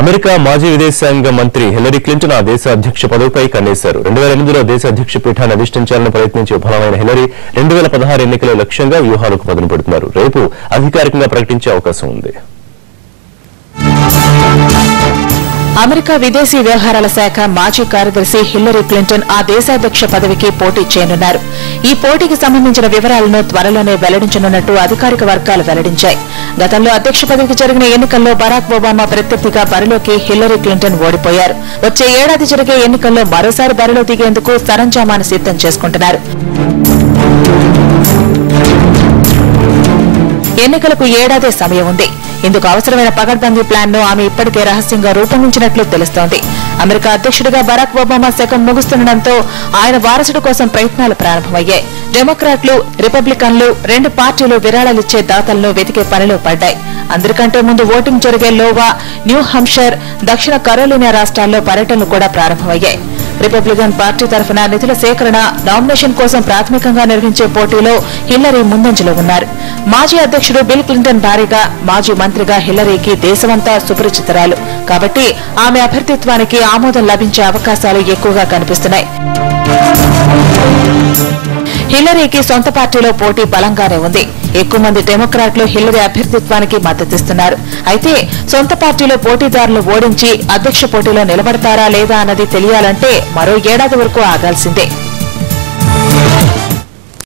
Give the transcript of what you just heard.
America మాజీ విదేశాంగ మంత్రి హిల్లరీ క్లింటన్ ఆ దేశ అధ్యక్ష పదవిపై కన్నేశారు. 2008లో దేశ అధ్యక్ష పీఠాన్ని అధిష్ఠించాలని ప్రయత్నించే విఫలమైన హిల్లరీ 2016 ఎన్నికల లక్ష్యంగా వ్యూహాలకు పదును పెడుతున్నారు. రేపు అధికారికంగా ప్రకటించే అవకాశం ఉంది. అమెరికా విదేశీ వ్యవహారాల శాఖ మాజీ కార్యదర్శి హిల్లరీ క్లింటన్ ఆ దేశాధ్యక్ష పదవికి పోటీ చేయనున్నారు. ఈ పోటీకి సంబంధించిన వివరాలను త్వరలోనే వెల్లడించనున్నట్టు అధికారిక వర్గాలు వెల్లడించాయి. గతంలో అధ్యక్ష పదవికి జరిగిన ఎన్నికల్లో బరాక్ ఒబామా ప్రత్యర్థిగా బరిలోకి హిల్లరీ క్లింటన్ ఓడిపోయారు. వచ్చే ఏడాది జరిగే ఎన్నికల్లో మరోసారి బరిలో దిగేందుకు సరంజామాను సిద్దం చేసుకుంటున్నారు. ఎన్నికలకు ఏడాదే సమయం ఉంది. ఇందుకు అవసరమైన పకడ్బందీ ప్లాన్ ను ఆమె ఇప్పటికే రహస్యంగా రూపొందించినట్లు తెలుస్తోంది. అమెరికా అధ్యక్షుడిగా బరాక్ ఒబామా శకం ముగుస్తుండటంతో ఆయన వారసుడు కోసం ప్రయత్నాలు ప్రారంభమయ్యాయి. డెమోక్రాట్లు, రిపబ్లికన్లు రెండు పార్టీలు విరాళాలిచ్చే దాతలను వెతికే పనిలో పడ్డాయి. అందరికంటే ముందు ఓటింగ్ జరిగే లోవా, న్యూ హంప్షైర్, దక్షిణ కరోలినా రాష్ట్రాల్లో పర్యటనలు కూడా ప్రారంభమయ్యాయి. రిపబ్లికన్ పార్టీ తరఫున నిధుల సేకరణ, నామినేషన్ కోసం ప్రాథమికంగా నిర్వహించే పోటీలో హిల్లరీ ముందంజలో ఉన్నారు. మాజీ అధ్యక్షుడు బిల్ క్లింటన్ భార్యగా, మాజీ మంత్రిగా హిల్లరీకి దేశమంతా సుపరిచితురాలు కాబట్టి ఆమె అభ్యర్థిత్వానికి ఆమోదం లభించే అవకాశాలు ఎక్కువగా కనిపిస్తున్నాయి. హిల్లరీకి సొంత పార్టీలో పోటీ బలంగానే ఉంది. ఎక్కువ మంది డెమోక్రాట్లు హిల్లరీ అభ్యర్థిత్వానికి మద్దతిస్తున్నారు. అయితే సొంత పార్టీలో పోటీదారులు ఓడించి అధ్యక్ష పోటీలో నిలబడతారా లేదా అన్నది తెలియాలంటే మరో ఏడాది వరకు ఆగాల్సిందే.